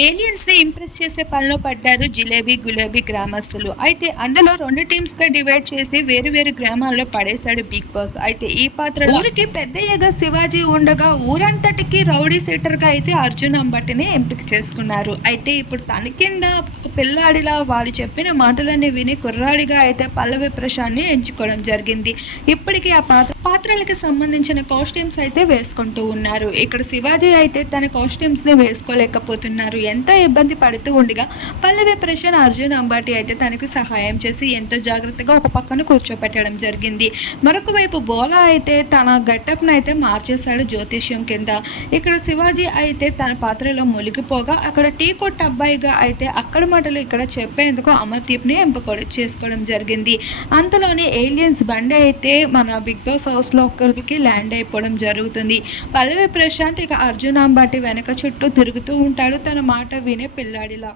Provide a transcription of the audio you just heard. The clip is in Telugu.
ఏలియన్స్ ని ఇంప్రెస్ చేసే పనిలో పడ్డారు జిలేబీ గులేబీ గ్రామస్తులు. అయితే అందులో 2 టీమ్స్ గా డివైడ్ చేసి వేరు వేరు గ్రామాల్లో పడేశాడు బిగ్ బాస్. అయితే ఈ పాత్ర ఊరికి పెద్దయ్యగా శివాజీ ఉండగా ఊరంతటికి రౌడీ సెటర్ గా అయితే అర్జున్ అంబటిని ఎంపిక చేసుకున్నారు. అయితే ఇప్పుడు తన కింద పిల్లాడిలా వాళ్ళు చెప్పిన మాటలన్నీ విని కుర్రాడిగా అయితే పల్లవి ప్రశాంత్ని ఎంచుకోవడం జరిగింది. ఇప్పటికీ ఆ పాత్రలకు సంబంధించిన కాస్ట్యూమ్స్ అయితే వేసుకుంటూ ఉన్నారు. ఇక్కడ శివాజీ అయితే తన కాస్ట్యూమ్స్ ని వేసుకోలేకపోతున్నారు. ఎంతో ఇబ్బంది పడుతూ ఉండగా పల్లవి ప్రశాంత్ అర్జున్ అంబాటి అయితే తనకు సహాయం చేసి ఎంతో జాగ్రత్తగా ఒక పక్కన కూర్చోపెట్టడం జరిగింది. మరొక వైపు బోలా అయితే తన గెటప్ను అయితే మార్చేశాడు జ్యోతిష్యం కింద. ఇక్కడ శివాజీ అయితే తన పాత్రలో మునిగిపోగా అక్కడ టీ కొట్టు అబ్బాయిగా అయితే అక్కడ మాటలు ఇక్కడ చెప్పేందుకు అమర్దీప్ని ఎంపిక చేసుకోవడం జరిగింది. అంతలోనే ఏలియన్స్ బండి అయితే మన బిగ్ బాస్ హౌస్లో ఒకరికి ల్యాండ్ అయిపోవడం జరుగుతుంది. పల్లవి ప్రశాంత్ ఇక అర్జున్ అంబాటి వెనక చుట్టూ తిరుగుతూ ఉంటాడు తన మాట వినే పిల్లాడిలా.